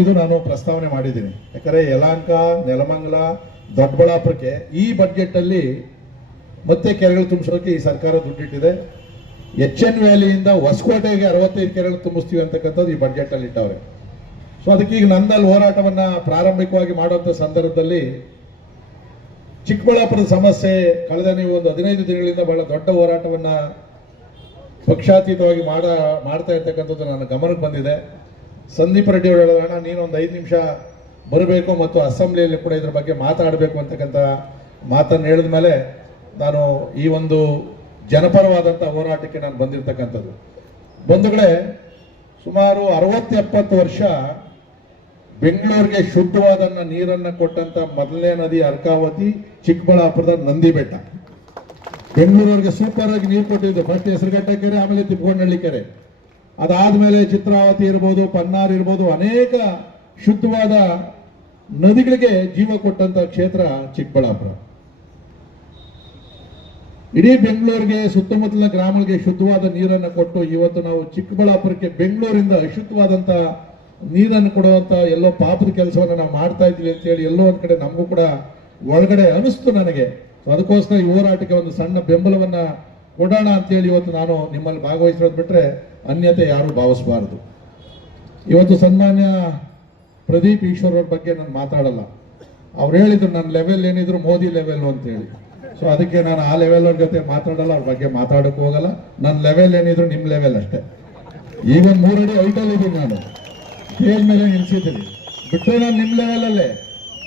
ಇದು ನಾನು ಪ್ರಸ್ತಾವನೆ ಮಾಡಿದ್ದೀನಿ. ಯಾಕಂದ್ರೆ ಯಲಹಂಕ, ನೆಲಮಂಗಲ, ದೊಡ್ಡಬಳ್ಳಾಪುರಕ್ಕೆ ಈ ಬಜೆಟ್ ಅಲ್ಲಿ ಮತ್ತೆ ಕೆರೆಗಳು ತುಂಬಿಸೋಕೆ ಈ ಸರ್ಕಾರ ದುಡ್ಡಿಟ್ಟಿದೆ. ಎನ್ ವ್ಯಾಲಿಯಿಂದ ಹೊಸಕೋಟೆಗೆ 65 ಕೆರೆಗಳು ತುಂಬಿಸ್ತೀವಿ ಅಂತಕ್ಕಂಥದ್ದು ಈ ಬಜೆಟ್ ಅಲ್ಲಿ ಇಟ್ಟವ್ರೆ. ಸೊ ಅದಕ್ಕೆ ಈಗ ನಂದಲ್ಲಿ ಹೋರಾಟವನ್ನ ಪ್ರಾರಂಭಿಕವಾಗಿ ಮಾಡುವಂತ ಸಂದರ್ಭದಲ್ಲಿ ಚಿಕ್ಕಬಳ್ಳಾಪುರದ ಸಮಸ್ಯೆ ಕಳೆದ ನೀವು ಒಂದು 15 ದಿನಗಳಿಂದ ಬಹಳ ದೊಡ್ಡ ಹೋರಾಟವನ್ನ ಪಕ್ಷಾತೀತವಾಗಿ ಮಾಡ್ತಾ ಇರ್ತಕ್ಕಂಥದ್ದು ನನ್ನ ಗಮನಕ್ಕೆ ಬಂದಿದೆ. ಸಂದೀಪ್ ರೆಡ್ಡಿ ಅವರು ಹೇಳೋಣ, ನೀನು ಒಂದು 5 ನಿಮಿಷ ಬರಬೇಕು ಮತ್ತು ಅಸೆಂಬ್ಲಿಯಲ್ಲಿ ಕೂಡ ಇದ್ರ ಬಗ್ಗೆ ಮಾತಾಡಬೇಕು ಅಂತಕ್ಕಂಥ ಮಾತನ್ನು ಹೇಳಿದ ಮೇಲೆ ನಾನು ಈ ಒಂದು ಜನಪರವಾದಂಥ ಹೋರಾಟಕ್ಕೆ ನಾನು ಬಂದಿರತಕ್ಕಂಥದ್ದು. ಬಂಧುಗಳೇ, ಸುಮಾರು 60-70 ವರ್ಷ ಬೆಂಗಳೂರಿಗೆ ಶುದ್ಧವಾದ ನೀರನ್ನು ಕೊಟ್ಟಂತ ಮೊದಲನೇ ನದಿ ಅರ್ಕಾವತಿ, ಚಿಕ್ಕಬಳ್ಳಾಪುರದ ನಂದಿ ಬೆಟ್ಟ. ಬೆಂಗಳೂರಿಗೆ ಸೂಪರ್ ಆಗಿ ನೀರು ಕೊಟ್ಟಿದ್ದು ಫಸ್ಟ್ ಹೆಸರುಘಟ್ಟ ಕೆರೆ, ಆಮೇಲೆ ತಿಪ್ಪಗೊಂಡಳ್ಳಿ ಕೆರೆ, ಅದಾದ್ಮೇಲೆ ಚಿತ್ರಾವತಿ ಇರ್ಬೋದು, ಪನ್ನಾರ್ ಇರ್ಬೋದು, ಅನೇಕ ಶುದ್ಧವಾದ ನದಿಗಳಿಗೆ ಜೀವ ಕೊಟ್ಟಂತ ಕ್ಷೇತ್ರ ಚಿಕ್ಕಬಳ್ಳಾಪುರ. ಇಡೀ ಬೆಂಗಳೂರಿಗೆ ಸುತ್ತಮುತ್ತಲಿನ ಗ್ರಾಮಗಳಿಗೆ ಶುದ್ಧವಾದ ನೀರನ್ನು ಕೊಟ್ಟು ಇವತ್ತು ನಾವು ಚಿಕ್ಕಬಳ್ಳಾಪುರಕ್ಕೆ ಬೆಂಗಳೂರಿಂದ ಅಶುದ್ಧವಾದಂತ ನೀರನ್ನು ಕೊಡುವಂತ ಎಲ್ಲೋ ಪಾಪದ ಕೆಲಸವನ್ನು ನಾವು ಮಾಡ್ತಾ ಇದ್ದೀವಿ ಅಂತ ಹೇಳಿ ಎಲ್ಲೋ ಒಂದ್ ಕಡೆ ನಮಗೂ ಕೂಡ ಒಳಗಡೆ ಅನಿಸ್ತು ನನಗೆ. ಅದಕ್ಕೋಸ್ಕರ ಈ ಹೋರಾಟಕ್ಕೆ ಒಂದು ಸಣ್ಣ ಬೆಂಬಲವನ್ನ ಕೊಡೋಣ ಅಂತೇಳಿ ಇವತ್ತು ನಾನು ನಿಮ್ಮಲ್ಲಿ ಭಾಗವಹಿಸಿರೋದು ಬಿಟ್ರೆ ಅನ್ಯತೆ ಯಾರು ಭಾವಿಸಬಾರದು. ಇವತ್ತು ಸನ್ಮಾನ್ಯ ಪ್ರದೀಪ್ ಈಶ್ವರ್ ಅವ್ರ ಬಗ್ಗೆ ನಾನು ಮಾತಾಡಲ್ಲ. ಅವ್ರು ಹೇಳಿದ್ರು ನನ್ನ ಲೆವೆಲ್ ಏನಿದ್ರು ಮೋದಿ ಲೆವೆಲ್ ಅಂತ ಹೇಳಿ. ಸೊ ಅದಕ್ಕೆ ನಾನು ಆ ಲೆವೆಲ್ ಅವ್ರ ಜೊತೆ ಮಾತಾಡಲ್ಲ, ಅವ್ರ ಬಗ್ಗೆ ಮಾತಾಡಕ್ಕೆ ಹೋಗಲ್ಲ. ನನ್ನ ಲೆವೆಲ್ ಏನಿದ್ರು ನಿಮ್ ಲೆವೆಲ್ ಅಷ್ಟೇ. ಈಗ 3 ಅಡಿ ಹೈಟಲ್ಲಿ ಇದ್ದೀನಿ, ನಾನು ಸ್ಟೇಜ್ ಮೇಲೆ ನಿಲ್ಸಿದ್ದೀನಿ. ಬಿಟ್ಟರೆ ನಾನು ನಿಮ್ ಲೆವೆಲ್ ಅಲ್ಲೇ,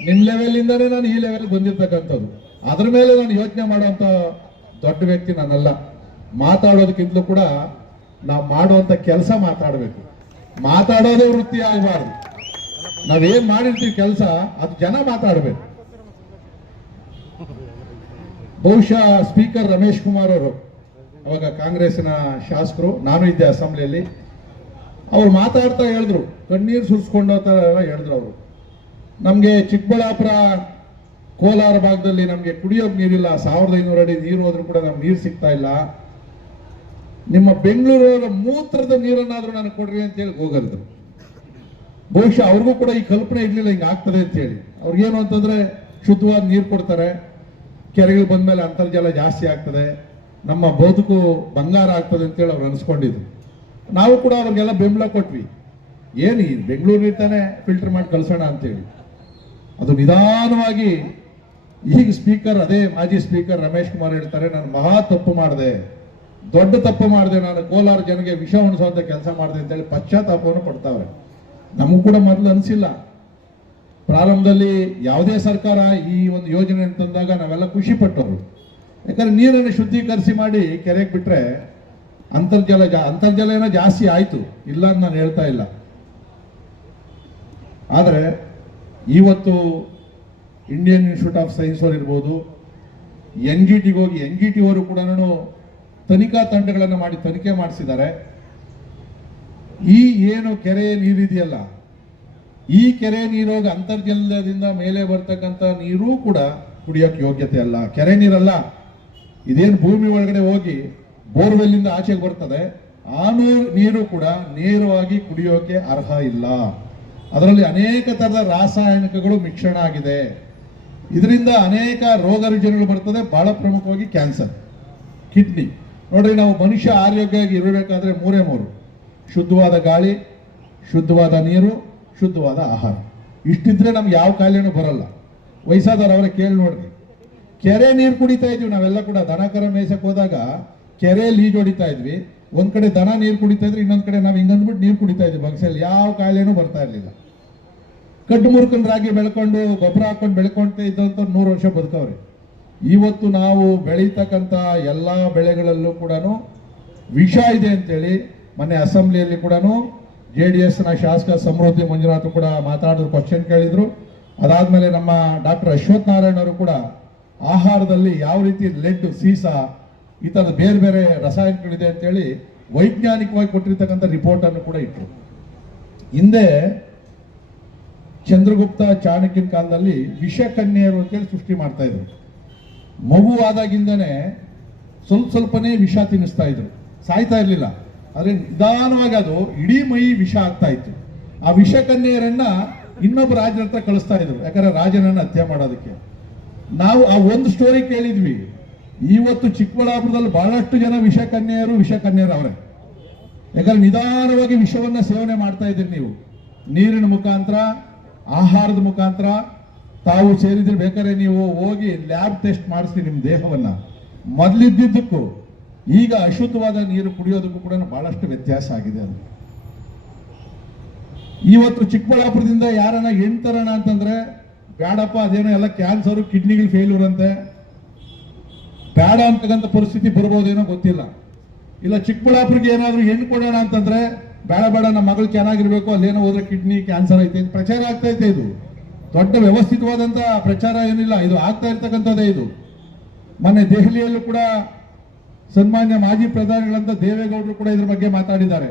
ನಿಮ್ ಲೆವೆಲ್ ಇಂದಾನೇ ನಾನು ಈ ಲೆವೆಲ್ ಬಂದಿರ್ತಕ್ಕಂಥದ್ದು. ಅದ್ರ ಮೇಲೆ ನಾನು ಯೋಚನೆ ಮಾಡುವಂತ ದೊಡ್ಡ ವ್ಯಕ್ತಿ ನಾನಲ್ಲ. ಮಾತಾಡೋದಕ್ಕಿಂತಲೂ ಕೂಡ ನಾವು ಮಾಡುವಂತ ಕೆಲಸ ಮಾತಾಡಬೇಕು. ಮಾತಾಡೋದೇ ವೃತ್ತಿ ಆಗಬಾರ್ದು. ನಾವೇನ್ ಮಾಡಿರ್ತೀವಿ ಕೆಲಸ ಅದು ಜನ ಮಾತಾಡಬೇಕು. ಬಹುಶಃ ಸ್ಪೀಕರ್ ರಮೇಶ್ ಕುಮಾರ್ ಅವರು ಅವಾಗ ಕಾಂಗ್ರೆಸ್ಸಿನ ಶಾಸಕರು, ನಾನು ಇದ್ದೆ ಅಸೆಂಬ್ಲಿಯಲ್ಲಿ, ಅವ್ರು ಮಾತಾಡ್ತಾ ಹೇಳಿದ್ರು, ಕಣ್ಣೀರು ಸುರಿಸ್ಕೊಂಡು ಹೇಳಿದ್ರು ಅವರು, ನಮ್ಗೆ ಚಿಕ್ಕಬಳ್ಳಾಪುರ ಕೋಲಾರ ಭಾಗದಲ್ಲಿ ನಮ್ಗೆ ಕುಡಿಯೋಕ್ ನೀರಿಲ್ಲ, 1500 ಅಡಿ ನೀರು ಹೋದ್ರೂ ಕೂಡ ನಮ್ಗೆ ನೀರು ಸಿಗ್ತಾ ಇಲ್ಲ. ನಿಮ್ಮ ಬೆಂಗಳೂರವರ ಮೂತ್ರದ ನೀರನ್ನಾದ್ರೂ ನನಗೆ ಕೊಡ್ರಿ ಅಂತ ಹೇಳಿ ಹೋಗರಿದ್ರು. ಬಹುಶಃ ಅವ್ರಿಗೂ ಕೂಡ ಈ ಕಲ್ಪನೆ ಇರ್ಲಿಲ್ಲ ಹಿಂಗ ಆಗ್ತದೆ ಅಂತ ಹೇಳಿ. ಅವ್ರಿಗೇನು ಅಂತಂದ್ರೆ ಶುದ್ಧವಾದ ನೀರು ಕೊಡ್ತಾರೆ, ಕೆರೆಗಳು ಬಂದ್ಮೇಲೆ ಅಂತರ್ಜಲ ಜಾಸ್ತಿ ಆಗ್ತದೆ, ನಮ್ಮ ಬದುಕು ಬಂಗಾರ ಆಗ್ತದೆ ಅಂತೇಳಿ ಅವ್ರು ಅನ್ಸ್ಕೊಂಡಿದ್ರು. ನಾವು ಕೂಡ ಅವ್ರಿಗೆಲ್ಲ ಬೆಂಬಲ ಕೊಟ್ವಿ. ಏನು ಈ ಬೆಂಗಳೂರು ನೀರ್ತಾನೆ ಫಿಲ್ಟರ್ ಮಾಡಿ ಕಳ್ಸೋಣ ಅಂತೇಳಿ. ಅದು ನಿಧಾನವಾಗಿ ಈಗ ಸ್ಪೀಕರ್, ಅದೇ ಮಾಜಿ ಸ್ಪೀಕರ್ ರಮೇಶ್ ಕುಮಾರ್ ಹೇಳ್ತಾರೆ, ನಾನು ಮಹಾ ತಪ್ಪು ಮಾಡಿದೆ, ದೊಡ್ಡ ತಪ್ಪು ಮಾಡಿದೆ, ನಾನು ಕೋಲಾರ ಜನಗೆ ವಿಷ ಉಣಿಸುವಂತ ಕೆಲಸ ಮಾಡಿದೆ ಅಂತೇಳಿ ಪಶ್ಚಾತ್ತಾಪವನ್ನು ಪಡ್ತಾವ್ರೆ. ನಮಗೂ ಕೂಡ ಮೊದಲು ಅನಿಸಿಲ್ಲ. ಪ್ರಾರಂಭದಲ್ಲಿ ಯಾವುದೇ ಸರ್ಕಾರ ಈ ಒಂದು ಯೋಜನೆ ಅಂತಂದಾಗ ನಾವೆಲ್ಲ ಖುಷಿ ಪಟ್ಟವರು. ಯಾಕಂದ್ರೆ ನೀರನ್ನು ಶುದ್ಧೀಕರಿಸಿ ಮಾಡಿ ಕೆರೆಗೆ ಬಿಟ್ರೆ ಅಂತರ್ಜಲ ಏನೋ ಜಾಸ್ತಿ ಆಯ್ತು, ಇಲ್ಲ ಅಂತ ನಾನು ಹೇಳ್ತಾ ಇಲ್ಲ. ಆದರೆ ಇವತ್ತು ಇಂಡಿಯನ್ ಇನ್ಸ್ಟಿಟ್ಯೂಟ್ ಆಫ್ ಸೈನ್ಸ್ ಅವರು ಇರ್ಬೋದು, NGT ಹೋಗಿ NGT ಅವರು ಕೂಡ ತನಿಖಾ ತಂಡಗಳನ್ನು ಮಾಡಿ ತನಿಖೆ ಮಾಡಿಸಿದ್ದಾರೆ. ಈ ಏನು ಕೆರೆ ನೀರಿದೆಯಲ್ಲ, ಈ ಕೆರೆ ನೀರೋಗಿ ಅಂತರ್ಜಲದಿಂದ ಮೇಲೆ ಬರ್ತಕ್ಕಂಥ ನೀರು ಕೂಡ ಕುಡಿಯೋಕೆ ಯೋಗ್ಯತೆ ಅಲ್ಲ, ಕೆರೆ ನೀರಲ್ಲ. ಇದೇನು ಭೂಮಿ ಒಳಗಡೆ ಹೋಗಿ ಬೋರ್ವೆಲ್ಲಿಂದ ಆಚೆಗೆ ಬರ್ತದೆ, ಆ ನೀರು ಕೂಡ ನೇರವಾಗಿ ಕುಡಿಯೋಕೆ ಅರ್ಹ ಇಲ್ಲ. ಅದರಲ್ಲಿ ಅನೇಕ ತರದ ರಾಸಾಯನಿಕಗಳು ಮಿಶ್ರಣ ಆಗಿದೆ. ಇದರಿಂದ ಅನೇಕ ರೋಗ ರುಜಿನಗಳು ಬರ್ತದೆ, ಬಹಳ ಪ್ರಮುಖವಾಗಿ ಕ್ಯಾನ್ಸರ್, ಕಿಡ್ನಿ. ನೋಡ್ರಿ, ನಾವು ಮನುಷ್ಯ ಆರೋಗ್ಯವಾಗಿ ಇರಬೇಕಾದ್ರೆ 3 ಶುದ್ಧವಾದ ಗಾಳಿ, ಶುದ್ಧವಾದ ನೀರು, ಶುದ್ಧವಾದ ಆಹಾರ. ಇಷ್ಟಿದ್ರೆ ನಮ್ಗೆ ಯಾವ ಕಾಯಿಲೆನೂ ಬರಲ್ಲ. ವಯಸ್ಸಾದವ್ರು ಅವರೇ ಕೇಳಿ ನೋಡ್ರಿ, ಕೆರೆ ನೀರು ಕುಡಿತಾ ಇದ್ವಿ ನಾವೆಲ್ಲ ಕೂಡ. ದನ ಕರ ಮೇಯ್ಸಕ್ ಹೋದಾಗ ಕೆರೆಯಲ್ಲಿ ಈಜು ಹೊಡಿತಾ ಇದ್ವಿ. ಒಂದ್ ಕಡೆ ದನ ನೀರು ಕುಡಿತಾ ಇದ್ರಿ, ಇನ್ನೊಂದ್ ಕಡೆ ನಾವು ಹಿಂಗಂದ್ಬಿಟ್ಟು ನೀರು ಕುಡಿತಾ ಇದ್ವಿ. ಬಗ್ಸಲ್ಲಿ ಯಾವ ಕಾಯಿಲೆನೂ ಬರ್ತಾ ಇರ್ಲಿಲ್ಲ. ಕಡ್ಡು ಮುರ್ಕನ್ ರಾಗಿ ಬೆಳ್ಕೊಂಡು ಗೊಬ್ಬರ ಹಾಕೊಂಡು ಬೆಳ್ಕೊಂತ ಇದ್ದಂತ 100 ವರ್ಷ ಬದುಕವ್ರೆ. ಇವತ್ತು ನಾವು ಬೆಳೀತಕ್ಕಂಥ ಎಲ್ಲಾ ಬೆಳೆಗಳಲ್ಲೂ ಕೂಡ ವಿಷ ಇದೆ ಅಂತೇಳಿ ಮೊನ್ನೆ ಅಸೆಂಬ್ಲಿಯಲ್ಲಿ ಕೂಡ JDS ನ ಶಾಸಕ ಸಮೃದ್ಧಿ ಮಂಜುನಾಥ್ ಕೂಡ ಮಾತಾಡಿದ್ರು, ಕ್ವಶನ್ ಕೇಳಿದ್ರು. ಅದಾದ್ಮೇಲೆ ನಮ್ಮ ಡಾಕ್ಟರ್ ಅಶ್ವಥ್ ನಾರಾಯಣ್ ಅವರು ಕೂಡ ಆಹಾರದಲ್ಲಿ ಯಾವ ರೀತಿ ಲೆಡ್, ಸೀಸ, ಈ ತರದ ಬೇರೆ ಬೇರೆ ರಸಾಯನಗಳಿದೆ ಅಂತೇಳಿ ವೈಜ್ಞಾನಿಕವಾಗಿ ಕೊಟ್ಟಿರ್ತಕ್ಕಂಥ ರಿಪೋರ್ಟ್ ಅನ್ನು ಕೂಡ ಇಟ್ಟರು. ಹಿಂದೆ ಚಂದ್ರಗುಪ್ತ ಚಾಣಕ್ಯನ ಕಾಲದಲ್ಲಿ ವಿಷಕನ್ಯರು ಅಂತೇಳಿ ಸೃಷ್ಟಿ ಮಾಡ್ತಾ ಇದ್ರು. ಮಗುವಾದಾಗಿಂದನೇ ಸ್ವಲ್ಪನೇ ವಿಷ ತಿನ್ನಿಸ್ತಾ ಇದ್ರು, ಸಾಯ್ತಾ ಇರ್ಲಿಲ್ಲ. ಆದ್ರೆ ನಿಧಾನವಾಗಿ ಅದು ಇಡೀ ಮೈ ವಿಷ ಆಗ್ತಾ ಇತ್ತು. ಆ ವಿಷಕನ್ಯೆಯರನ್ನ ಇನ್ನೊಬ್ಬ ರಾಜರ ಹತ್ರ ಕಳಿಸ್ತಾ ಇದ್ರು, ಯಾಕಂದ್ರೆ ರಾಜನನ್ನ ಹತ್ಯೆ ಮಾಡೋದಕ್ಕೆ. ನಾವು ಆ ಒಂದು ಸ್ಟೋರಿ ಕೇಳಿದ್ವಿ. ಇವತ್ತು ಚಿಕ್ಕಬಳ್ಳಾಪುರದಲ್ಲಿ ಬಹಳಷ್ಟು ಜನ ವಿಷಕನ್ಯರು ಅವರೇ. ಯಾಕಂದ್ರೆ ನಿಧಾನವಾಗಿ ವಿಷವನ್ನ ಸೇವನೆ ಮಾಡ್ತಾ ಇದ್ದೀರಿ ನೀವು, ನೀರಿನ ಮುಖಾಂತರ, ಆಹಾರದ ಮುಖಾಂತರ. ತಾವು ಸೇರಿದ್ರೆ ಬೇಕಾದ್ರೆ ನೀವು ಹೋಗಿ ಲ್ಯಾಬ್ ಟೆಸ್ಟ್ ಮಾಡಿಸಿ ನಿಮ್ಮ ದೇಹವನ್ನ. ಮೊದಲಿದ್ದಕ್ಕೂ ಈಗ ಅಶುದ್ಧವಾದ ನೀರು ಕುಡಿಯೋದಕ್ಕೂ ಕೂಡ ಬಹಳಷ್ಟು ವ್ಯತ್ಯಾಸ ಆಗಿದೆ. ಅದು ಇವತ್ತು ಚಿಕ್ಕಬಳ್ಳಾಪುರದಿಂದ ಯಾರನ್ನ ಹೆಣ್ತರೋಣ ಅಂತಂದ್ರೆ ಬೇಡಪ್ಪ, ಅದೇನೋ ಎಲ್ಲ ಕ್ಯಾನ್ಸರು, ಕಿಡ್ನಿಗಳು ಫೇಲ್ಯೂರ್ ಅಂತೆ, ಬೇಡ ಅಂತಕ್ಕಂಥ ಪರಿಸ್ಥಿತಿ ಬರ್ಬೋದೇನೋ ಗೊತ್ತಿಲ್ಲ. ಇಲ್ಲ ಚಿಕ್ಕಬಳ್ಳಾಪುರಕ್ಕೆ ಏನಾದ್ರು ಹೆಣ್ಣು ಕೊಡೋಣ ಅಂತಂದ್ರೆ ಬೇಡ ಬೇಡ, ನಮ್ಮ ಮಗಳು ಚೆನ್ನಾಗಿರ್ಬೇಕು, ಅಲ್ಲೇನೋ ಹೋದ್ರೆ ಕಿಡ್ನಿ ಕ್ಯಾನ್ಸರ್ ಐತೆ, ಪ್ರಚಾರ ಆಗ್ತಾ ಐತೆ. ಇದು ದೊಡ್ಡ ವ್ಯವಸ್ಥಿತವಾದಂತ ಪ್ರಚಾರ ಏನಿಲ್ಲ, ಇದು ಆಗ್ತಾ ಇರ್ತಕ್ಕಂಥದ್ದೇ. ಇದು ಮೊನ್ನೆ ದೆಹಲಿಯಲ್ಲೂ ಕೂಡ ಸನ್ಮಾನ್ಯ ಮಾಜಿ ಪ್ರಧಾನಿಗಳಂತ ದೇವೇಗೌಡರು ಕೂಡ ಇದ್ರ ಬಗ್ಗೆ ಮಾತಾಡಿದ್ದಾರೆ.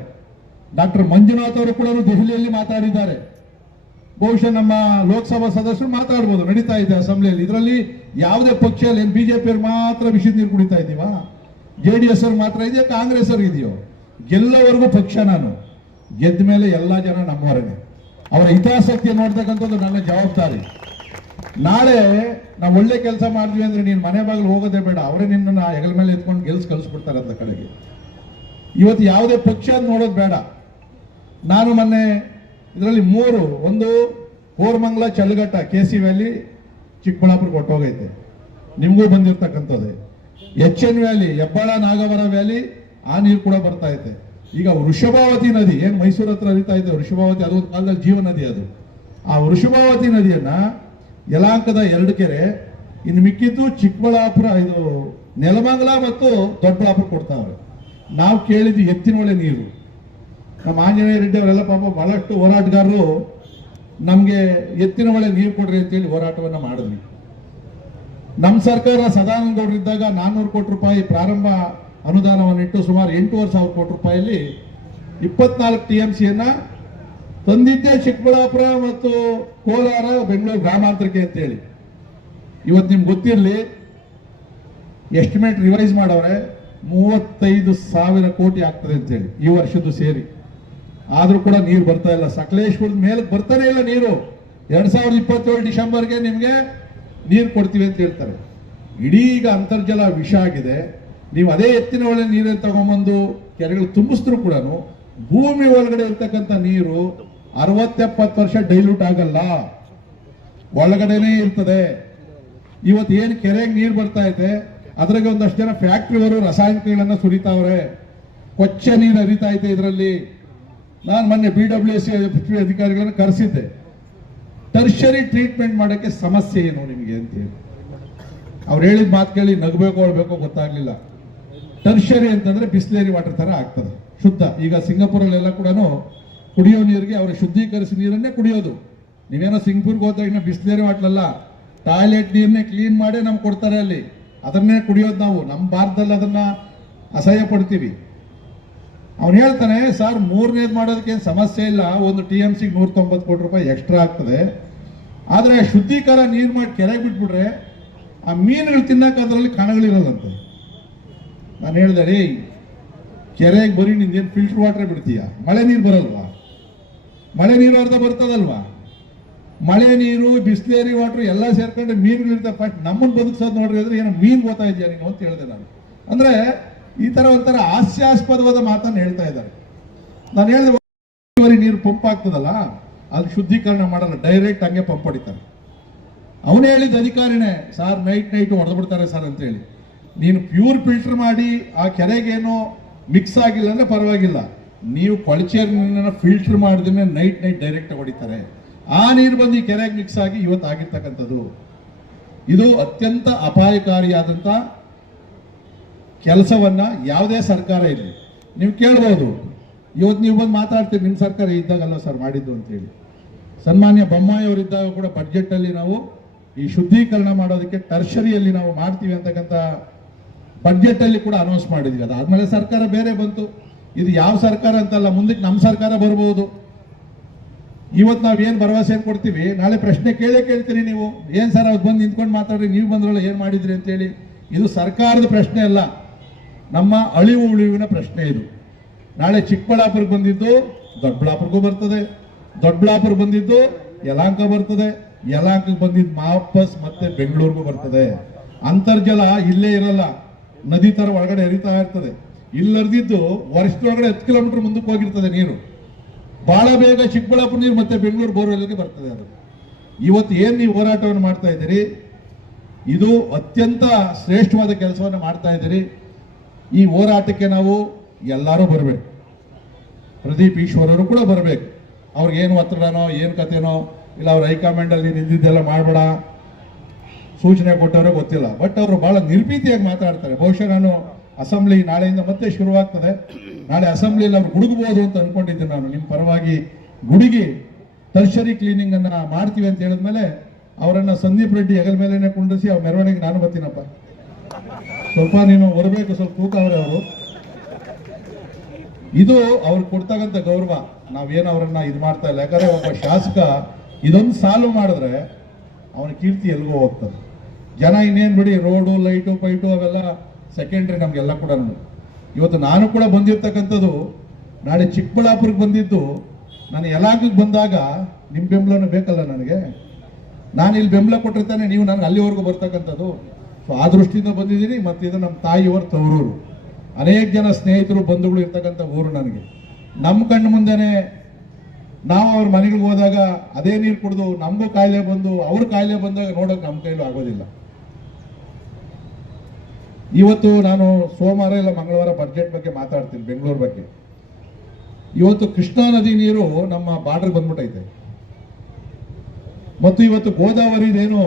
ಡಾಕ್ಟರ್ ಮಂಜುನಾಥ್ ಅವರು ಕೂಡ ದೆಹಲಿಯಲ್ಲಿ ಮಾತಾಡಿದ್ದಾರೆ. ಬಹುಶಃ ನಮ್ಮ ಲೋಕಸಭಾ ಸದಸ್ಯರು ಮಾತಾಡ್ಬೋದು, ನಡೀತಾ ಇದೆ ಅಸೆಂಬ್ಲಿಯಲ್ಲಿ. ಇದರಲ್ಲಿ ಯಾವುದೇ ಪಕ್ಷದಲ್ಲಿ ಏನು ಬಿಜೆಪಿಯವ್ರು ಮಾತ್ರ ವಿಷದ ನೀರು ಕುಡಿತಾ ಇದ್ದೀವಾ, JDS ಅವ್ರಿಗೆ ಮಾತ್ರ ಇದೆಯಾ, ಕಾಂಗ್ರೆಸ್ ಅವ್ರಿಗೆ ಇದೆಯೋ? ಗೆಲ್ಲವರೆಗೂ ಪಕ್ಷ ನಾನು, ಗೆದ್ದ ಮೇಲೆ ಎಲ್ಲ ಜನ ನಮ್ಮವರೇನೆ. ಅವರ ಹಿತಾಸಕ್ತಿ ನೋಡ್ತಕ್ಕಂಥದ್ದು ನನ್ನ ಜವಾಬ್ದಾರಿ. ನಾಳೆ ನಾವು ಒಳ್ಳೆ ಕೆಲಸ ಮಾಡಿದ್ವಿ ಅಂದ್ರೆ ನೀನು ಮನೆ ಬಾಗಿಲು ಹೋಗೋದೇ ಬೇಡ, ಅವರೇ ನಿನ್ನನ್ನು ಹೆಗಲ ಮೇಲೆ ಎತ್ಕೊಂಡು ಕಳಿಸ್ಬಿಡ್ತಾರೆ ಅಂತ ಕಡೆಗೆ. ಇವತ್ತು ಯಾವುದೇ ಪಕ್ಷ ನೋಡೋದು ಬೇಡ. ನಾನು ಮೊನ್ನೆ ಇದರಲ್ಲಿ 3, ಒಂದು ಕೋರಮಂಗಲ, ಚಳ್ಳಘಟ್ಟ, KC ವ್ಯಾಲಿ, ಚಿಕ್ಕಬಳ್ಳಾಪುರಕ್ಕೆ ಹೊಟ್ಟೋಗೈತೆ, ನಿಮಗೂ ಬಂದಿರ್ತಕ್ಕಂಥದ್ದೇ. HN valley, Hebbal, Nagavara valley, ಆ ನೀರು ಕೂಡ ಬರ್ತಾ ಐತೆ. ಈಗ ವೃಷಭಾವತಿ ನದಿ ಏನು ಮೈಸೂರು ಹತ್ರ ಹರಿತಾ ಇದೆ, ವೃಷಭಾವತಿ, ಅದೊಂದು ಕಾಲದಲ್ಲಿ ಜೀವ ನದಿ. ಅದು ಆ ವೃಷಭಾವತಿ ನದಿಯನ್ನ ಯಲಹಂಕದ 2 ಕೆರೆ, ಇನ್ನು ಮಿಕ್ಕಿದ್ದು ಚಿಕ್ಕಬಳ್ಳಾಪುರ, ಇದು ನೆಲಮಂಗಲ ಮತ್ತು ದೊಡ್ಡಬಳ್ಳಾಪುರ ಕೊಡ್ತಾವ್ರೆ. ನಾವು ಕೇಳಿದ್ವಿ ಎತ್ತಿನೊಳೆ ನೀರು. ನಮ್ಮ ಆಂಜನೇಯ ರೆಡ್ಡಿ ಅವರೆಲ್ಲ ಪಾಪ ಬಹಳಷ್ಟು ಹೋರಾಟಗಾರರು ನಮಗೆ ಎತ್ತಿನೊಳೆ ನೀರು ಕೊಡ್ರಿ ಅಂತೇಳಿ ಹೋರಾಟವನ್ನ ಮಾಡಿದ್ವಿ. ನಮ್ಮ ಸರ್ಕಾರ ಸದಾನಂದ ಗೌಡರಿದ್ದಾಗ 400 ಕೋಟಿ ರೂಪಾಯಿ ಪ್ರಾರಂಭ ಅನುದಾನವನ್ನಿಟ್ಟು ಸುಮಾರು 8,500 ಕೋಟಿ ರೂಪಾಯಿಯಲ್ಲಿ 24 TMCಯನ್ನ ತಂದಿದ್ದೇ ಚಿಕ್ಕಬಳ್ಳಾಪುರ ಮತ್ತು ಕೋಲಾರ, ಬೆಂಗಳೂರು ಗ್ರಾಮಾಂತರಕ್ಕೆ ಅಂತೇಳಿ. ಇವತ್ತು ನಿಮ್ಗೆ ಗೊತ್ತಿರಲಿ, ಎಸ್ಟಿಮೇಟ್ ರಿವೈಸ್ ಮಾಡವ್ರೆ 35,000 ಕೋಟಿ ಆಗ್ತದೆ ಅಂತೇಳಿ ಈ ವರ್ಷದ್ದು ಸೇರಿ. ಆದ್ರೂ ಕೂಡ ನೀರು ಬರ್ತಾ ಇಲ್ಲ. ಸಕಲೇಶ್ವರದ ಮೇಲಕ್ಕೆ ಬರ್ತಾನೆ ಇಲ್ಲ ನೀರು. 2027 ಡಿಸೆಂಬರ್ಗೆ ನಿಮ್ಗೆ ನೀರು ಕೊಡ್ತೀವಿ ಅಂತ ಹೇಳ್ತಾರೆ. ಇಡೀ ಈಗ ಅಂತರ್ಜಲ ವಿಷ ಆಗಿದೆ. ನೀವು ಅದೇ ಎತ್ತಿನ ಒಳ್ಳೆ ನೀರನ್ನು ತಗೊಂಬಂದು ಕೆರೆಗಳು ತುಂಬಿಸಿದ್ರು ಕೂಡ ಭೂಮಿ ಒಳಗಡೆ ಇರ್ತಕ್ಕಂಥ ನೀರು 60-70 ವರ್ಷ ಡೈಲ್ಯೂಟ್ ಆಗಲ್ಲ, ಒಳಗಡೆನೆ ಇರ್ತದೆ. ಇವತ್ತು ಏನು ಕೆರೆಗೆ ನೀರು ಬರ್ತಾ ಇದೆ, ಅದ್ರಾಗೆ ಒಂದಷ್ಟು ಜನ ಫ್ಯಾಕ್ಟ್ರಿಯವರು ರಾಸಾಯನಿಕಗಳನ್ನ ಸುರಿತಾವ್ರೆ, ಕೊಚ್ಚ ನೀರು ಹರಿತಾ ಇದೆ ಇದರಲ್ಲಿ. ನಾನು ಮೊನ್ನೆ BWC ಅಧಿಕಾರಿಗಳನ್ನು ಕರೆಸಿದ್ದೆ, ಟರ್ಷರಿ ಟ್ರೀಟ್ಮೆಂಟ್ ಮಾಡೋಕ್ಕೆ ಸಮಸ್ಯೆ ಏನು ನಿಮಗೆ ಅಂತೇಳಿ. ಅವ್ರು ಹೇಳಿದ ಮಾತು ಕೇಳಿ ನಗಬೇಕೋ ಅಳ್ಬೇಕೋ ಗೊತ್ತಾಗ್ಲಿಲ್ಲ. ಟರ್ಷರಿ ಅಂತಂದ್ರೆ ಬಿಸ್ಲೇರಿ ವಾಟರ್ ತರ ಆಗ್ತದೆ, ಶುದ್ಧ. ಈಗ ಸಿಂಗಾಪುರಲ್ಲೆಲ್ಲ ಕೂಡ ಕುಡಿಯೋ ನೀರಿಗೆ ಅವರು ಶುದ್ಧೀಕರಿಸಿ ನೀರನ್ನೇ ಕುಡಿಯೋದು. ನೀವೇನೋ ಸಿಂಗಾಪುರ್ಗೆ ಹೋದ್ರೆ ಇನ್ನು ಬಿಸ್ಲೇರಿ ವಾಟರ್ ಅಲ್ಲ, ಟಾಯ್ಲೆಟ್ ನೀರನ್ನೇ ಕ್ಲೀನ್ ಮಾಡಿ ನಮ್ಗೆ ಕೊಡ್ತಾರೆ ಅಲ್ಲಿ, ಅದನ್ನೇ ಕುಡಿಯೋದು ನಾವು. ನಮ್ಮ ಭಾರತದಲ್ಲಿ ಅದನ್ನ ಅಸಹ್ಯ ಪಡ್ತೀವಿ. ಅವ್ನು ಹೇಳ್ತಾನೆ, ಸರ್ 3ನೇದು ಮಾಡೋದಕ್ಕೆ ಸಮಸ್ಯೆ ಇಲ್ಲ, ಒಂದು TMCಗೆ 190 ಕೋಟಿ ರೂಪಾಯಿ ಎಕ್ಸ್ಟ್ರಾ ಆಗ್ತದೆ, ಆದರೆ ಶುದ್ಧೀಕರ ನೀರು ಮಾಡಿ ಕೆರೆಗೆ ಬಿಟ್ಬಿಟ್ರೆ ಆ ಮೀನುಗಳು ತಿನ್ನಕ್ಕೆ ಅದರಲ್ಲಿ ಕಣಗಳಿರೋದಂತೆ. ನಾನು ಹೇಳಿದೆ, ರೀ ಕೆರೆಗೆ ಬರೀ ನಿಂದೇನು ಫಿಲ್ಟರ್ ವಾಟರ್ ಬಿಡ್ತೀಯ, ಮಳೆ ನೀರು ಬರಲ್ವಾ? ಮಳೆ ನೀರು ಅರ್ಧ ಬರ್ತದಲ್ವಾ? ಮಳೆ ನೀರು, ಬಿಸ್ಲೇರಿ ವಾಟರ್ ಎಲ್ಲ ಸೇರ್ಕೊಂಡು ಮೀನುಗಳಿರ್ತವೆ. ಫಸ್ಟ್ ನಮ್ಮನ್ನು ಬದುಕಿಸೋದು ನೋಡ್ರಿ ಅಂದ್ರೆ ಏನೋ ಮೀನು ಗೊತ್ತಾ ಇದೆಯಾ ನೀನು ಅಂತ ಹೇಳಿದೆ ನಾನು. ಅಂದ್ರೆ ಈ ತರ ಒಂಥರ ಹಾಸ್ಯಾಸ್ಪದವಾದ ಮಾತನ್ನು ಹೇಳ್ತಾ ಇದ್ದಾರೆ. ನಾನು ಹೇಳಿದೆ, ನೀರು ಪಂಪ್ ಆಗ್ತದಲ್ಲ, ಅದು ಶುದ್ಧೀಕರಣ ಮಾಡಲ್ಲ, ಡೈರೆಕ್ಟ್ ಹಂಗೆ ಪಂಪ್ ಹೊಡಿತಾರೆ. ಅವನೇ ಹೇಳಿದ ಅಧಿಕಾರಿನೇ, ಸರ್ ನೈಟ್ ಹೊಡೆದು ಬಿಡ್ತಾರೆ ಸರ್ ಅಂತ ಹೇಳಿ. ನೀನು ಪ್ಯೂರ್ ಫಿಲ್ಟರ್ ಮಾಡಿ ಆ ಕೆರೆಗೇನೋ ಮಿಕ್ಸ್ ಆಗಿಲ್ಲ ಅಂದ್ರೆ ಪರವಾಗಿಲ್ಲ, ನೀವು ಕೊಳಚೆ ನೀರನ್ನ ಫಿಲ್ಟರ್ ಮಾಡಿದ್ರೆ ನೈಟ್ ಡೈರೆಕ್ಟ್ ಹೊಡಿತಾರೆ. ಆ ನೀರು ಬಂದು ಈ ಕೆರೆಗೆ ಮಿಕ್ಸ್ ಆಗಿ ಇವತ್ತು ಆಗಿರ್ತಕ್ಕಂಥದ್ದು. ಇದು ಅತ್ಯಂತ ಅಪಾಯಕಾರಿಯಾದಂಥ ಕೆಲಸವನ್ನ ಯಾವುದೇ ಸರ್ಕಾರ ಇರಲಿ ನೀವು ಕೇಳ್ಬೋದು. ಇವತ್ತು ನೀವು ಬಂದು ಮಾತಾಡ್ತೀರಿ, ನಿಮ್ಮ ಸರ್ಕಾರ ಇದ್ದಾಗಲ್ಲ ಸರ್ ಮಾಡಿದ್ದು ಅಂತೇಳಿ. ಸನ್ಮಾನ್ಯ ಬೊಮ್ಮಾಯಿ ಅವರಿದ್ದಾಗ ಕೂಡ ಬಡ್ಜೆಟ್ ಅಲ್ಲಿ ನಾವು ಈ ಶುದ್ಧೀಕರಣ ಮಾಡೋದಕ್ಕೆ ಟರ್ಷರಿಯಲ್ಲಿ ನಾವು ಮಾಡ್ತೀವಿ ಅಂತಕ್ಕಂಥ ಬಡ್ಜೆಟ್ ಅಲ್ಲಿ ಕೂಡ ಅನೌನ್ಸ್ ಮಾಡಿದ್ವಿ. ಅದಾದ್ಮೇಲೆ ಸರ್ಕಾರ ಬೇರೆ ಬಂತು. ಇದು ಯಾವ ಸರ್ಕಾರ ಅಂತಲ್ಲ, ಮುಂದಕ್ಕೆ ನಮ್ಮ ಸರ್ಕಾರ ಬರ್ಬೋದು. ಇವತ್ತು ನಾವು ಏನು ಭರವಸೆ ಏನು ಕೊಡ್ತೀವಿ, ನಾಳೆ ಪ್ರಶ್ನೆ ಕೇಳ್ತೀರಿ ನೀವು, ಏನ್ ಸರ್ ಅವ್ರು ಬಂದು ನಿಂತ್ಕೊಂಡು ಮಾತಾಡ್ರಿ, ನೀವು ಬಂದ್ರಲ್ಲ ಏನ್ ಮಾಡಿದ್ರಿ ಅಂತೇಳಿ. ಇದು ಸರ್ಕಾರದ ಪ್ರಶ್ನೆ ಅಲ್ಲ, ನಮ್ಮ ಅಳಿವು ಉಳಿವಿನ ಪ್ರಶ್ನೆ ಇದು. ನಾಳೆ ಚಿಕ್ಕಬಳ್ಳಾಪುರಕ್ಕೆ ಬಂದಿದ್ದು ದೊಡ್ಡಬಳ್ಳಾಪುರಕ್ಕೂ ಬರ್ತದೆ, ದೊಡ್ಡಬಳ್ಳಾಪುರ ಬಂದಿದ್ದು ಯಲಹಂಕ ಬರ್ತದೆ, ಯಲಹಂಕಕ್ಕೆ ಬಂದಿದ್ದು ವಾಪಸ್ ಮತ್ತೆ ಬೆಂಗಳೂರಿಗೂ ಬರ್ತದೆ. ಅಂತರ್ಜಲ ಇಲ್ಲೇ ಇರಲ್ಲ, ನದಿ ತರ ಒಳಗಡೆ ಹರಿತಾ ಇರ್ತದೆ. ಇಲ್ಲಿ ಹರಿದಿದ್ದು ವರ್ಷದೊಳಗಡೆ 10 ಕಿಲೋಮೀಟರ್ ಮುಂದಕ್ಕೆ ಹೋಗಿರ್ತದೆ ನೀರು. ಬಹಳ ಬೇಗ ಚಿಕ್ಕಬಳ್ಳಾಪುರ ನೀರು ಮತ್ತೆ ಬೆಂಗಳೂರು ಬೋರ್ವೆಲ್ಗೆ ಬರ್ತದೆ. ಅದು ಇವತ್ತು ಏನ್ ನೀವು ಹೋರಾಟವನ್ನು ಮಾಡ್ತಾ ಇದ್ದೀರಿ, ಇದು ಅತ್ಯಂತ ಶ್ರೇಷ್ಠವಾದ ಕೆಲಸವನ್ನು ಮಾಡ್ತಾ ಇದ್ದೀರಿ. ಈ ಹೋರಾಟಕ್ಕೆ ನಾವು ಎಲ್ಲರೂ ಬರಬೇಕು. ಪ್ರದೀಪ್ ಈಶ್ವರ್ ಅವರು ಕೂಡ ಬರಬೇಕು. ಅವ್ರಿಗೇನು ಒತ್ತಡನೋ ಏನು ಕಥೆನೋ ಇಲ್ಲ, ಅವ್ರ ಹೈಕಮಾಂಡಲ್ಲಿ ನಿಂದಿದ್ದೆಲ್ಲ ಮಾಡಬೇಡ ಸೂಚನೆ ಕೊಟ್ಟವರೇ ಗೊತ್ತಿಲ್ಲ. ಬಟ್ ಅವರು ಬಹಳ ನಿರ್ಭೀತಿಯಾಗಿ ಮಾತಾಡ್ತಾರೆ. ಬಹುಶಃ ನಾನು ಅಸೆಂಬ್ಲಿ ನಾಳೆಯಿಂದ ಮತ್ತೆ ಶುರುವಾಗ್ತದೆ, ನಾಳೆ ಅಸೆಂಬ್ಲಿಯಲ್ಲಿ ಅವ್ರು ಗುಡುಗಬಹುದು ಅಂತ ಅನ್ಕೊಂಡಿದ್ದೆ ನಾನು. ನಿಮ್ಮ ಪರವಾಗಿ ಗುಡುಗಿ ಟರ್ಷರಿ ಕ್ಲೀನಿಂಗ್ ಅನ್ನ ಮಾಡ್ತೀವಿ ಅಂತ ಹೇಳಿದ್ಮೇಲೆ ಅವರನ್ನ ಸಂದೀಪ್ ರೆಡ್ಡಿ ಹೆಗಲ ಮೇಲೆನೆ ಕುಂಡಿಸಿ ಅವ್ರ ಮೆರವಣಿಗೆ ನಾನು ಬರ್ತೀನಪ್ಪ, ಸ್ವಲ್ಪ ನೀನು ಹೊರಬೇಕು, ಸ್ವಲ್ಪ ತೂಕ ಅವರೇ ಅವರು. ಇದು ಅವ್ರಿಗೆ ಕೊಡ್ತಕ್ಕಂಥ ಗೌರವ. ನಾವೇನು ಅವರನ್ನ ಇದು ಮಾಡ್ತಾ ಇಲ್ಲ. ಯಾಕಂದ್ರೆ ಒಬ್ಬ ಶಾಸಕ ಇದೊಂದು ಸಾಲ್ವ್ ಮಾಡಿದ್ರೆ ಅವನ ಕೀರ್ತಿ ಎಲ್ಗೋ ಹೋಗ್ತದೆ. ಜನ ಇನ್ನೇನು ಬಿಡಿ, ರೋಡು ಲೈಟು ಪೈಟು ಅವೆಲ್ಲ ಸೆಕೆಂಡ್ರಿ ನಮಗೆಲ್ಲ ಕೂಡ. ಇವತ್ತು ನಾನು ಕೂಡ ಬಂದಿರ್ತಕ್ಕಂಥದ್ದು, ನಾಳೆ ಚಿಕ್ಕಬಳ್ಳಾಪುರಕ್ಕೆ ಬಂದಿದ್ದು, ನಾನು ಯಲಹಂಕಕ್ಕೆ ಬಂದಾಗ ನಿಮ್ಮ ಬೆಂಬಲನೂ ಬೇಕಲ್ಲ ನನಗೆ. ನಾನು ಇಲ್ಲಿ ಬೆಂಬಲ ಕೊಟ್ಟಿರ್ತಾನೆ, ನೀವು ನನಗೆ ಅಲ್ಲಿವರೆಗೂ ಬರ್ತಕ್ಕಂಥದ್ದು. ಸೊ ಆ ದೃಷ್ಟಿಯಿಂದ ಬಂದಿದ್ದೀನಿ. ಮತ್ತು ಇದು ನಮ್ಮ ತಾಯಿಯವರು ತವರೂರು, ಅನೇಕ ಜನ ಸ್ನೇಹಿತರು ಬಂಧುಗಳು ಇರ್ತಕ್ಕಂಥ ಊರು ನನಗೆ. ನಮ್ಮ ಕಣ್ಣು ಮುಂದೆನೆ ನಾವು ಅವ್ರ ಮನೆಗಳಿಗೆ ಹೋದಾಗ ಅದೇ ನೀರು ಕುಡಿದು ನಮಗೂ ಕಾಯಿಲೆ ಬಂದು ಅವ್ರ ಕಾಯಿಲೆ ಬಂದಾಗ ನೋಡೋಕೆ ನಮ್ಮ ಕೈಲೂ ಆಗೋದಿಲ್ಲ. ಇವತ್ತು ನಾನು ಸೋಮವಾರ ಇಲ್ಲ ಮಂಗಳವಾರ ಬಡ್ಜೆಟ್ ಬಗ್ಗೆ ಮಾತಾಡ್ತೀನಿ, ಬೆಂಗಳೂರು ಬಗ್ಗೆ. ಇವತ್ತು ಕೃಷ್ಣಾ ನದಿ ನೀರು ನಮ್ಮ ಬಾರ್ಡರ್ ಬಂದ್ಬಿಟ್ಟೈತೆ. ಮತ್ತು ಇವತ್ತು ಗೋದಾವರಿದೇನು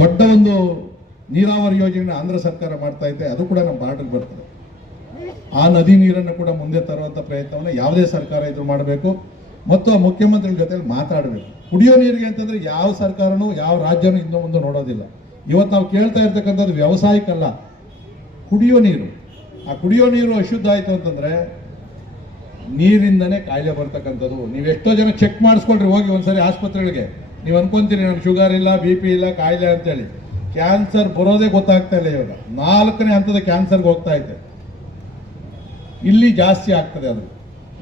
ದೊಡ್ಡ ಒಂದು ನೀರಾವರಿ ಯೋಜನೆ ಆಂಧ್ರ ಸರ್ಕಾರ ಮಾಡ್ತಾ ಇದೆ, ಅದು ಕೂಡ ನಮ್ಮ ಬಾರ್ಡರ್ ಬರ್ತದೆ. ಆ ನದಿ ನೀರನ್ನು ಕೂಡ ಮುಂದೆ ತರುವಂತ ಪ್ರಯತ್ನವನ್ನು ಯಾವುದೇ ಸರ್ಕಾರ ಇದು ಮಾಡಬೇಕು. ಮತ್ತು ಆ ಮುಖ್ಯಮಂತ್ರಿಗಳ ಜೊತೆ ಮಾತಾಡಬೇಕು. ಕುಡಿಯೋ ನೀರಿಗೆ ಅಂತಂದ್ರೆ ಯಾವ ಸರ್ಕಾರನೂ ಯಾವ ರಾಜ್ಯನೂ ಹಿಂದೆ ಮುಂದೆ ನೋಡೋದಿಲ್ಲ. ಇವತ್ತು ನಾವು ಕೇಳ್ತಾ ಇರ್ತಕ್ಕಂಥದ್ದು ವ್ಯವಸಾಯಕ್ಕಲ್ಲ, ಕುಡಿಯೋ ನೀರು. ಆ ಕುಡಿಯೋ ನೀರು ಅಶುದ್ಧ ಆಯ್ತು ಅಂತಂದ್ರೆ ನೀರಿಂದನೇ ಕಾಯಿಲೆ ಬರ್ತಕ್ಕಂಥದ್ದು. ನೀವು ಎಷ್ಟೋ ಜನ ಚೆಕ್ ಮಾಡಿಸ್ಕೊಳ್ರಿ, ಹೋಗಿ ಒಂದ್ಸರಿ ಆಸ್ಪತ್ರೆಗಳಿಗೆ. ನೀವು ಅನ್ಕೊಂತೀರಿ ನನಗೆ ಶುಗರ್ ಇಲ್ಲ, BP ಇಲ್ಲ, ಕಾಯಿಲೆ ಅಂತೇಳಿ. ಕ್ಯಾನ್ಸರ್ ಬರೋದೇ ಗೊತ್ತಾಗ್ತಾ ಇಲ್ಲ. ಇವಾಗ 4ನೇ ಹಂತದ ಕ್ಯಾನ್ಸರ್ಗೆ ಹೋಗ್ತಾ ಇದೆ. ಇಲ್ಲಿ ಜಾಸ್ತಿ ಆಗ್ತದೆ ಅದು.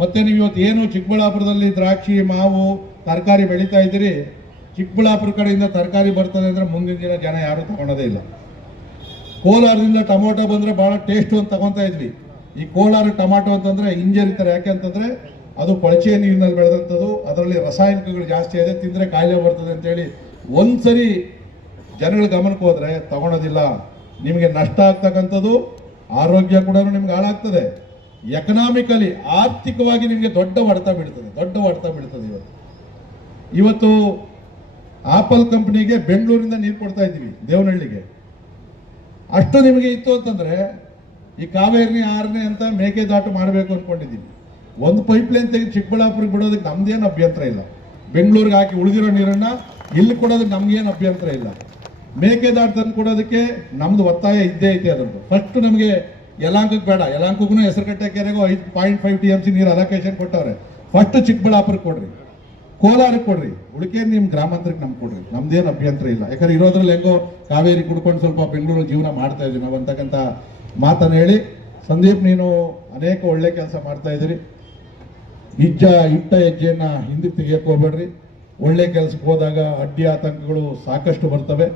ಮತ್ತೆ ನೀವು ಇವತ್ತು ಏನು ಚಿಕ್ಕಬಳ್ಳಾಪುರದಲ್ಲಿ ದ್ರಾಕ್ಷಿ, ಮಾವು, ತರಕಾರಿ ಬೆಳೀತಾ ಇದ್ದೀರಿ, ಚಿಕ್ಕಬಳ್ಳಾಪುರ ಕಡೆಯಿಂದ ತರಕಾರಿ ಬರ್ತದೆ ಅಂದ್ರೆ ಮುಂದಿನ ದಿನ ಜನ ಯಾರು ತಗೊಳೋದೇ ಇಲ್ಲ. ಕೋಲಾರದಿಂದ ಟೊಮೊಟೊ ಬಂದ್ರೆ ಬಹಳ ಟೇಸ್ಟ್ ಅಂತ ತಗೊಂತಾ ಇದ್ವಿ. ಈ ಕೋಲಾರ ಟೊಮಾಟೊ ಅಂತಂದ್ರೆ ಹಿಂಜರಿತಾರೆ. ಯಾಕೆ ಅಂತಂದ್ರೆ ಅದು ಕೊಳಚೆ ನೀರಿನಲ್ಲಿ ಬೆಳೆದಂಥದ್ದು, ಅದರಲ್ಲಿ ರಾಸಾಯನಿಕಗಳು ಜಾಸ್ತಿ ಇದೆ, ತಿಂದ್ರೆ ಕಾಯಿಲೆ ಬರ್ತದೆ ಅಂತೇಳಿ ಒಂದ್ಸರಿ ಜನಗಳ ಗಮನಕ್ಕೆ ಹೋದ್ರೆ ತಗೊಳೋದಿಲ್ಲ. ನಿಮಗೆ ನಷ್ಟ ಆಗ್ತಕ್ಕಂಥದ್ದು, ಆರೋಗ್ಯ ಕೂಡ ನಿಮ್ಗೆ ಹಾಳಾಗ್ತದೆ. ಎಕನಾಮಿಕಲಿ ಆರ್ಥಿಕವಾಗಿ ನಿಮಗೆ ದೊಡ್ಡ ಹೊಡೆತ ಬೀಳ್ತದೆ. ಇವತ್ತು ಆಪಲ್ ಕಂಪನಿಗೆ ಬೆಂಗಳೂರಿಂದ ನೀರು ಕೊಡ್ತಾ ಇದ್ದೀವಿ ದೇವನಹಳ್ಳಿಗೆ. ಅಷ್ಟು ನಿಮಗೆ ಇತ್ತು ಅಂತಂದ್ರೆ ಈ ಕಾವೇರಿ 6ನೇ ಅಂತ ಮೇಕೆದಾಟು ಮಾಡಬೇಕು ಅನ್ಕೊಂಡಿದ್ದೀವಿ. ಒಂದು ಪೈಪ್ಲೈನ್ ತೆಗೆದು ಚಿಕ್ಕಬಳ್ಳಾಪುರಕ್ಕೆ ಬಿಡೋದಕ್ಕೆ ನಮ್ದೇನು ಅಭ್ಯಂತರ ಇಲ್ಲ. ಬೆಂಗಳೂರಿಗೆ ಹಾಕಿ ಉಳಿದಿರೋ ನೀರನ್ನ ಇಲ್ಲಿ ಕೊಡೋದಕ್ಕೆ ನಮ್ಗೇನು ಅಭ್ಯಂತರ ಇಲ್ಲ. ಮೇಕೆದಾಟು ತಂದು ಕೊಡೋದಕ್ಕೆ ನಮ್ದು ಒತ್ತಾಯ ಇದ್ದೇ ಐತೆ. ಅದರದ್ದು ಫಸ್ಟ್ ನಮಗೆ ಯಲಹಂಕಕ್ಕೆ ಬೇಡ, ಯಲಹಂಕಕ್ಕೂ ಹೆಸರುಕಟ್ಟೆ ಕೆರೆಗೂ 5.5 TMC ನೀರು ಅಲೋಕೇಶನ್ ಕೊಟ್ಟವ್ರೆ. ಫಸ್ಟ್ ಚಿಕ್ಕಬಳ್ಳಾಪುರಕ್ಕೆ ಕೊಡ್ರಿ, ಕೋಲಾರಕ್ಕೆ ಕೊಡ್ರಿ, ಉಳಿಕೆ ನಿಮ್ಮ ಗ್ರಾಮಾಂತರಕ್ಕೆ ನಮ್ಗೆ ಕೊಡ್ರಿ, ನಮ್ದೇನು ಅಭ್ಯಂತರ ಇಲ್ಲ. ಯಾಕಂದ್ರೆ ಇರೋದ್ರಲ್ಲಿ ಹೆಂಗೋ ಕಾವೇರಿ ಕುಡ್ಕೊಂಡು ಸ್ವಲ್ಪ ಬೆಂಗಳೂರು ಜೀವನ ಮಾಡ್ತಾ ಇದ್ವಿ ನಾವು ಅಂತಕ್ಕಂಥ ಮಾತನ್ನು ಹೇಳಿ, ಸಂದೀಪ್ ನೀನು ಅನೇಕ ಒಳ್ಳೆ ಕೆಲಸ ಮಾಡ್ತಾ ಇದ್ದೀರಿ. ಇಟ್ಟ ಹೆಜ್ಜೆಯನ್ನ ಹಿಂದಕ್ಕೆ ತೆಗಿಯಕ್ಕೆ ಹೋಗ್ಬೇಡ್ರಿ. ಒಳ್ಳೆ ಕೆಲಸಕ್ಕೆ ಹೋದಾಗ ಅಡ್ಡಿ ಆತಂಕಗಳು ಸಾಕಷ್ಟು ಬರ್ತವೆ.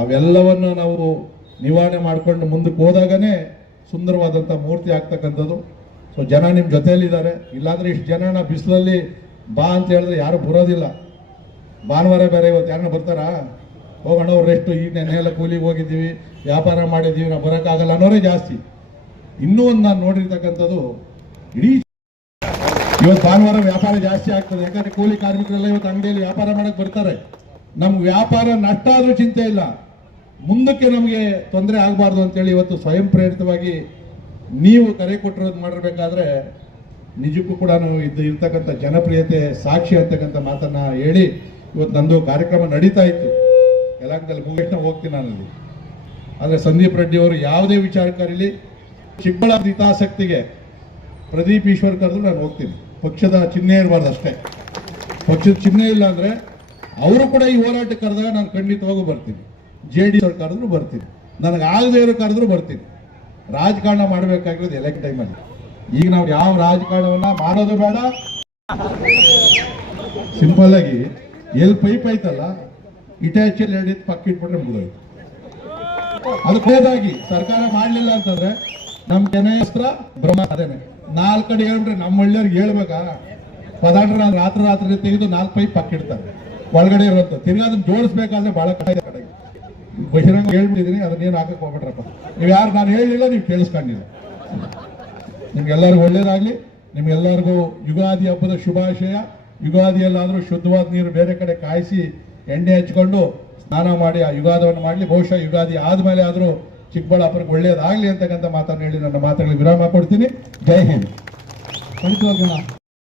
ಅವೆಲ್ಲವನ್ನು ನಾವು ನಿವಾರಣೆ ಮಾಡ್ಕೊಂಡು ಮುಂದಕ್ಕೆ ಹೋದಾಗನೇ ಸುಂದರವಾದಂಥ ಮೂರ್ತಿ ಆಗ್ತಕ್ಕಂಥದ್ದು. ಸೊ ಜನ ನಿಮ್ಮ ಜೊತೆಯಲ್ಲಿದ್ದಾರೆ. ಇಲ್ಲಾಂದ್ರೆ ಇಷ್ಟು ಜನನ ಬಿಸಿಲಲ್ಲಿ ಬಾ ಅಂತ ಹೇಳಿದ್ರೆ ಯಾರು ಬರೋದಿಲ್ಲ. ಭಾನುವಾರ ಬೇರೆ, ಇವತ್ತು ಯಾರನ್ನ ಬರ್ತಾರಾ? ಹೋಗೋಣ ಅವ್ರು ರೆಸ್ಟು, ಈಗ ನೆನ್ನೆಲ್ಲ ಕೂಲಿಗೆ ಹೋಗಿದ್ದೀವಿ, ವ್ಯಾಪಾರ ಮಾಡಿದ್ದೀವಿ, ನಾವು ಬರೋಕ್ಕಾಗಲ್ಲ ಅನ್ನೋರೇ ಜಾಸ್ತಿ. ಇನ್ನೂ ಒಂದು ನಾನು ನೋಡಿರ್ತಕ್ಕಂಥದ್ದು, ಇಡೀ ಇವತ್ತು ಭಾನುವಾರ ವ್ಯಾಪಾರ ಜಾಸ್ತಿ ಆಗ್ತದೆ. ಯಾಕಂದ್ರೆ ಕೂಲಿ ಕಾರ್ಮಿಕರೆಲ್ಲ ಇವತ್ತು ಅಂಗಡಿಯಲ್ಲಿ ವ್ಯಾಪಾರ ಮಾಡಕ್ಕೆ ಬರ್ತಾರೆ. ನಮ್ಗೆ ವ್ಯಾಪಾರ ನಷ್ಟ ಆದ್ರೂ ಚಿಂತೆ ಇಲ್ಲ, ಮುಂದಕ್ಕೆ ನಮಗೆ ತೊಂದರೆ ಆಗಬಾರ್ದು ಅಂತೇಳಿ ಇವತ್ತು ಸ್ವಯಂ ಪ್ರೇರಿತವಾಗಿ ನೀವು ಕರೆ ಕೊಟ್ಟಿರೋದು ಮಾಡಿರ್ಬೇಕಾದ್ರೆ ನಿಜಕ್ಕೂ ಕೂಡ ಇರ್ತಕ್ಕಂಥ ಜನಪ್ರಿಯತೆ ಸಾಕ್ಷಿ ಅಂತಕ್ಕಂಥ ಮಾತನ್ನ ಹೇಳಿ ಇವತ್ತು ನಂದು ಕಾರ್ಯಕ್ರಮ ನಡೀತಾ ಇತ್ತು. ಯಲಹಂಕದಲ್ಲಿ ಮುಗಿಸ್ತಾ ಹೋಗ್ತೀನಿ ನಾನಲ್ಲಿ. ಆದರೆ ಸಂದೀಪ್ ರೆಡ್ಡಿ ಅವರು ಯಾವುದೇ ವಿಚಾರಕ್ಕಾಗಲಿ ಚಿಕ್ಕಬಳ್ಳಾಪುರ ಹಿತಾಸಕ್ತಿಗೆ ಪ್ರದೀಪ್ ಈಶ್ವರ್ ಕರೆದ್ರು ನಾನು ಹೋಗ್ತೀನಿ. ಪಕ್ಷದ ಚಿಹ್ನೆ ಇರಬಾರ್ದು ಅಷ್ಟೇ. ಪಕ್ಷದ ಚಿಹ್ನೆ ಇಲ್ಲ ಅಂದರೆ ಅವರು ಕೂಡ ಈ ಹೋರಾಟಕ್ಕೆ ಕರೆದಾಗ ನಾನು ಖಂಡಿತವಾಗೂ ಬರ್ತೀನಿ. JD ಅವ್ರು ಕರೆದ್ರು ಬರ್ತೀನಿ, ನನಗೆ ಆಗದೇ ಇರೋ ಕರೆದ್ರು ಬರ್ತೀನಿ. ರಾಜಕಾರಣ ಮಾಡಬೇಕಾಗಿರೋದು ಎಲೆಕ್ಷನ್ ಟೈಮಲ್ಲಿ. ಈಗ ನಾವು ಯಾವ ರಾಜಕಾರಣವನ್ನ ಮಾಡೋದು ಬೇಡ, ಸಿಂಪಲ್ ಆಗಿ ಎಲ್ಲಿ ಪೈಪ್ ಐತಲ್ಲ ಇಟಾಚಿಯಲ್ಲಿ ಎರಡು ಪಕ್ಕ ಇಟ್ಬಿಟ್ರೆ ಮುಗಿದೋಯ್ತು. ಅದಕ್ಕೆ ಹೋದಾಗಿ ಸರ್ಕಾರ ಮಾಡಲಿಲ್ಲ ಅಂತಂದ್ರೆ ನಮ್ ಕೆನೆಯಸ್ತ್ರ ಬ್ರಹ್ಮ ಅದೇನೆ 4 ಕಡೆ ಹೇಳ್ಬಿಟ್ರೆ ನಮ್ಮ ಹಳ್ಳಿಯವ್ರಿಗೆ ಹೇಳ್ಬೇಕಾ? ಪದಾರ್ಥ ರಾತ್ರಿ ತೆಗೆದು 4 ಪೈಪ್ ಪಕ್ಕ ಇಡ್ತಾರೆ ಒಳಗಡೆ ಇರುವಂತ. ತಿರ್ಗಾ ಅದನ್ನ ಜೋಡಿಸ್ಬೇಕಾದ್ರೆ ಬಹಳ ಕಡೆ ಬಹಿರಂಗ ಹೇಳ್ಬಿಟ್ಟಿದೀನಿ, ಅದನ್ನೇನು ಹಾಕಕ್ ಹೋಗ್ಬಿಟ್ರಪ್ಪ. ನೀವು ಯಾರು ನಾನು ಹೇಳಿಲ್ಲ, ನೀವು ಕೇಳಿಸ್ಕೊಂಡಿಲ್ಲ. ನಿಮ್ಗೆಲ್ಲರಿಗೂ ಒಳ್ಳೇದಾಗ್ಲಿ. ನಿಮ್ಗೆಲ್ಲರಿಗೂ ಯುಗಾದಿ ಹಬ್ಬದ ಶುಭಾಶಯ. ಯುಗಾದಿಯಲ್ಲಾದ್ರೂ ಶುದ್ಧವಾದ ನೀರು ಬೇರೆ ಕಡೆ ಕಾಯಿಸಿ ಎಣ್ಣೆ ಹಚ್ಕೊಂಡು ಸ್ನಾನ ಮಾಡಿ ಆ ಯುಗಾದವನ್ನು ಮಾಡಲಿ. ಬಹುಶಃ ಯುಗಾದಿ ಆದ್ಮೇಲೆ ಆದ್ರೂ ಚಿಕ್ಕಬಳ್ಳಾಪುರಕ್ಕೆ ಒಳ್ಳೇದಾಗ್ಲಿ ಅಂತಕ್ಕಂಥ ಮಾತನ್ನು ಹೇಳಿ ನನ್ನ ಮಾತುಗಳಿಗೆ ವಿರಾಮ ಕೊಡ್ತೀನಿ. ಜೈ ಹಿಂದ್.